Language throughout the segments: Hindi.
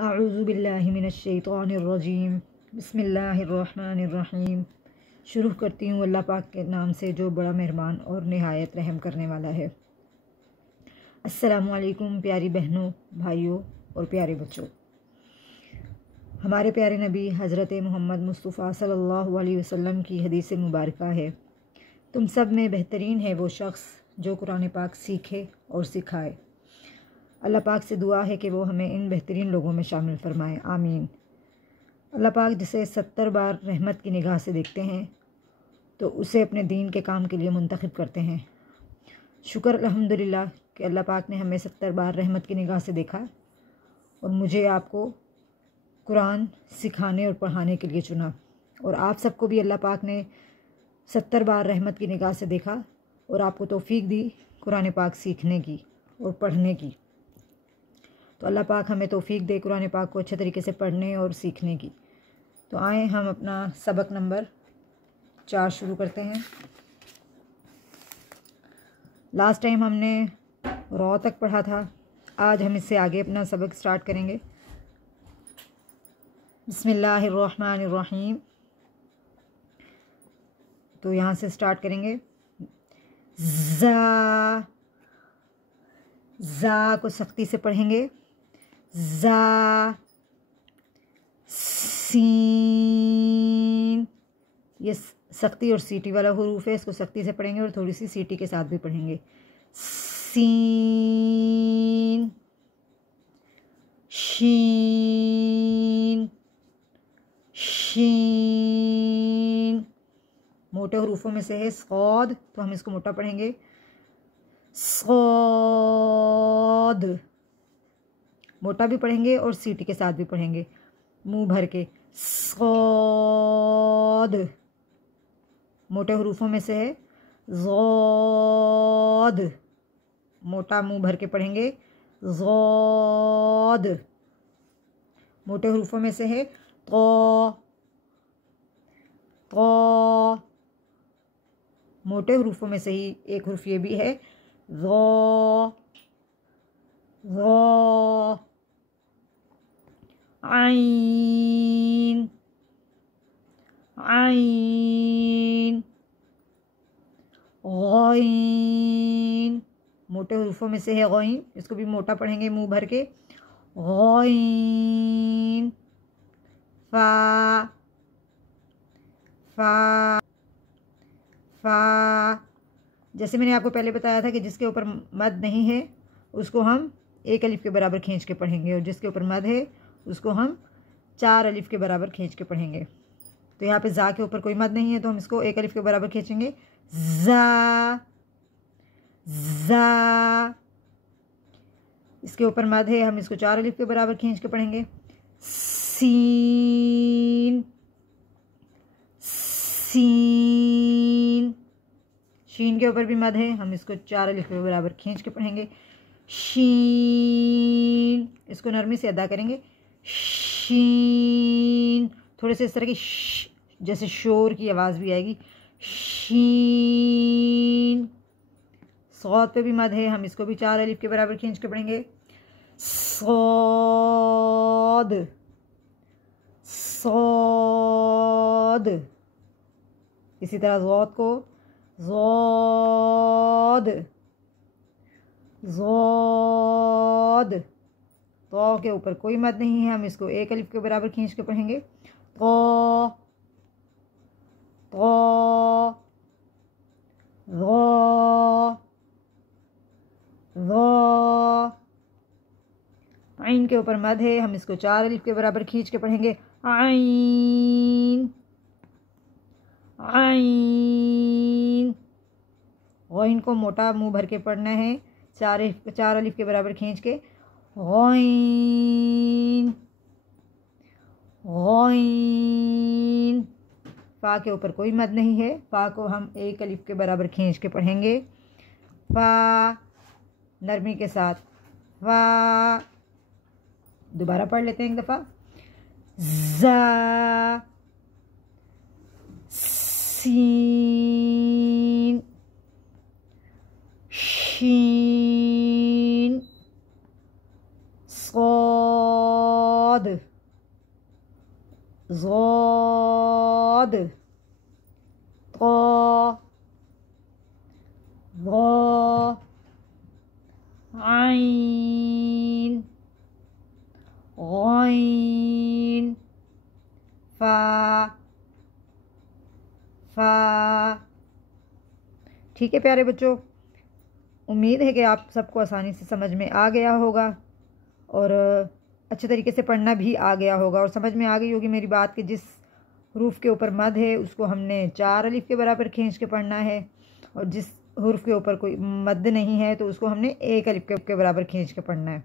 अऊज़ु बिल्लाहि मिनश्शैतानिर्रजीम बिस्मिल्लाहिर्रहमानिर्रहीम। शुरू करती हूँ अल्लाह पाक के नाम से जो बड़ा मेहरबान और निहायत रहम करने वाला है। अस्सलामु अलैकुम प्यारी बहनों, भाइयों और प्यारे बच्चों। हमारे प्यारे नबी हज़रत मोहम्मद मुस्तफ़ा सल्लल्लाहु अलैहि वसल्लम की हदीस मुबारका है, तुम सब में बेहतरीन है वो शख्स जो कुरान पाक सीखे और सिखाए। अल्लाह पाक से दुआ है कि वो हमें इन बेहतरीन लोगों में शामिल फरमाए, आमीन। अल्लाह पाक जिसे 70 बार रहमत की निगाह से देखते हैं तो उसे अपने दीन के काम के लिए मुंतखब करते हैं। शुक्र अल्हम्दुलिल्लाह कि अल्लाह पाक ने हमें 70 बार रहमत की निगाह से देखा और मुझे आपको कुरान सिखाने और पढ़ाने के लिए चुना। और आप सबको भी अल्लाह पाक ने 70 बार रहमत की निगाह से देखा और आपको तौफीक दी कुरान पाक सीखने की और पढ़ने की। तो अल्लाह पाक हमें तौफीक दे कुरान पाक को अच्छे तरीके से पढ़ने और सीखने की। तो आए हम अपना सबक नंबर 4 शुरू करते हैं। लास्ट टाइम हमने रॉ तक पढ़ा था, आज हम इससे आगे अपना सबक स्टार्ट करेंगे। बिस्मिल्लाहिर्रहमानिर्रहीम। तो यहाँ से स्टार्ट करेंगे। ज़ा, ज़ा को सख्ती से पढ़ेंगे। ज़ा, सीन, ये सख्ती और सीटी वाला हुरूफ है, इसको सख्ती से पढ़ेंगे और थोड़ी सी सीटी के साथ भी पढ़ेंगे। सीन, शीन, शीन। मोटे हुरूफों में से है सौद, तो हम इसको मोटा पढ़ेंगे। सौद, मोटा भी पढ़ेंगे और सीटी के साथ भी पढ़ेंगे, मुंह भर के। सौद, मोटे हुरूफों में से है ज़ौद, मोटा मुंह भर के पढ़ेंगे। ज़ौद, मोटे हुरूफों में से है तो, तो, मोटे हुरूफों में से ही एक हुरूफ ये भी है ज़ो, ज़ो। आइन, आइन, गौइन, मोटे हुरूफों में से है गौइन, इसको भी मोटा पढ़ेंगे मुंह भर के। गौइन, फा, फा, फा। जैसे मैंने आपको पहले बताया था कि जिसके ऊपर मद नहीं है उसको हम एक अलिफ के बराबर खींच के पढ़ेंगे और जिसके ऊपर मद है उसको हम 4 अलिफ के बराबर खींच के पढ़ेंगे। तो यहाँ पे ज़ा के ऊपर कोई मद नहीं है तो हम इसको एक अलिफ के बराबर खींचेंगे। ज़ा, ज़ा, इसके ऊपर मद है, हम इसको 4 अलिफ के बराबर खींच के पढ़ेंगे। सीन, सीन, शीन के ऊपर भी मद है, हम इसको 4 अलिफ के बराबर खींच के पढ़ेंगे। शीन, इसको नरमी से अदा करेंगे। शीन, थोड़े से इस तरह की जैसे शोर की आवाज़ भी आएगी। शीन, सौद पे भी मद है, हम इसको भी 4 अलिफ के बराबर खींच के पढ़ेंगे। सौद, सौद, इसी तरह ज़ौद को ज़ौद, ज़ौद। तो के ऊपर कोई मद नहीं है, हम इसको एक अलिफ के बराबर खींच के पढ़ेंगे। तो, तो, ज़ो, ज़ो। आइन के ऊपर मद है, हम इसको 4 अलिफ के बराबर खींच के पढ़ेंगे। आइन, आइन। गौइन को मोटा मुंह भर के पढ़ना है, 4 अलिफ के बराबर खींच के। गौइन, गौइन। फा के ऊपर कोई मद नहीं है, फा को हम एक अलिफ के बराबर खींच के पढ़ेंगे। फा, नरमी के साथ। फा, दोबारा पढ़ लेते हैं एक दफ़ा। ज़ा, सीन, शीन, सौद, ज़ाद क़ा ज़ा आइन ग़ाइन फ़ा फ़ा। ठीक है प्यारे बच्चों, उम्मीद है कि आप सबको आसानी से समझ में आ गया होगा और अच्छे तरीके से पढ़ना भी आ गया होगा और समझ में आ गई होगी मेरी बात कि जिस हरूफ के ऊपर मद है उसको हमने 4 अलिफ के बराबर खींच के पढ़ना है और जिस हरूफ के ऊपर कोई मद नहीं है तो उसको हमने 1 अलिफ के बराबर खींच के पढ़ना है।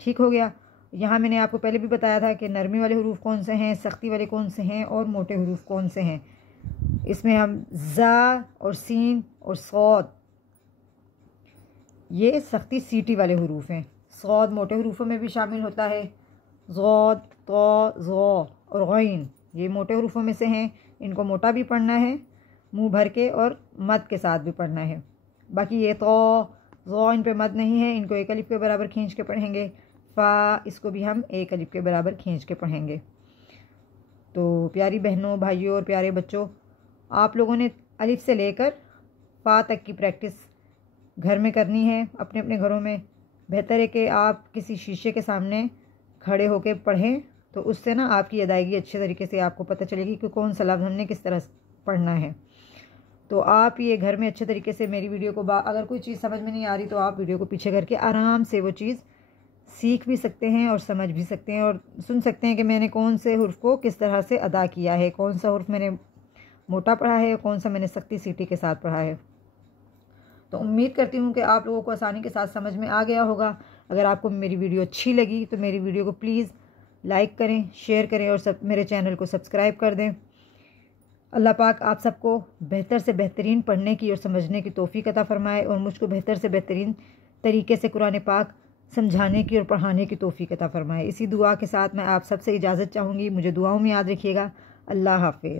ठीक हो गया। यहाँ मैंने आपको पहले भी बताया था कि नरमी वाले हरूफ कौन से हैं, सख्ती वाले कौन से हैं और मोटे हरूफ कौन से हैं। इसमें हम ज़ा और सीन और सौद, ये सख्ती सीटी वाले हरूफ हैं। सौद मोटे हरूफों में भी शामिल होता है। ज़ौद तो ज़ौ और गैन ये मोटे हरूफों में से हैं। इनको मोटा भी पढ़ना है मुंह भर के और मद के साथ भी पढ़ना है। बाकी ये तो ज़ौ इन पे मद नहीं है, इनको 1 अलिफ के बराबर खींच के पढ़ेंगे। फ़ा इसको भी हम 1 अलिफ के बराबर खींच के पढ़ेंगे। तो प्यारी बहनों, भाइयों और प्यारे बच्चों, आप लोगों ने अलिफ से लेकर फ़ा तक की प्रैक्टिस घर में करनी है अपने अपने घरों में। बेहतर है कि आप किसी शीशे के सामने खड़े होकर पढ़ें, तो उससे ना आपकी अदायगी अच्छे तरीके से आपको पता चलेगी कि कौन सा लफ्ज़ हमने किस तरह पढ़ना है। तो आप ये घर में अच्छे तरीके से मेरी वीडियो को अगर कोई चीज़ समझ में नहीं आ रही तो आप वीडियो को पीछे करके आराम से वो चीज़ सीख भी सकते हैं और समझ भी सकते हैं और सुन सकते हैं कि मैंने कौन से हुर्फ को किस तरह से अदा किया है, कौन सा हुर्फ मैंने मोटा पढ़ा है, कौन सा मैंने सख्ती सीटी के साथ पढ़ा है। तो उम्मीद करती हूँ कि आप लोगों को आसानी के साथ समझ में आ गया होगा। अगर आपको मेरी वीडियो अच्छी लगी तो मेरी वीडियो को प्लीज़ लाइक करें, शेयर करें और मेरे चैनल को सब्सक्राइब कर दें। अल्लाह पाक आप सबको बेहतर से बेहतरीन पढ़ने की और समझने की तौफीक अता फ़रमाए और मुझको बेहतर से बेहतरीन तरीके से कुरान पाक समझाने की और पढ़ाने की तौफीक अता फ़रमाए। इसी दुआ के साथ मैं आप सबसे इजाज़त चाहूँगी। मुझे दुआओं में याद रखिएगा। अल्लाह हाफ़िज़।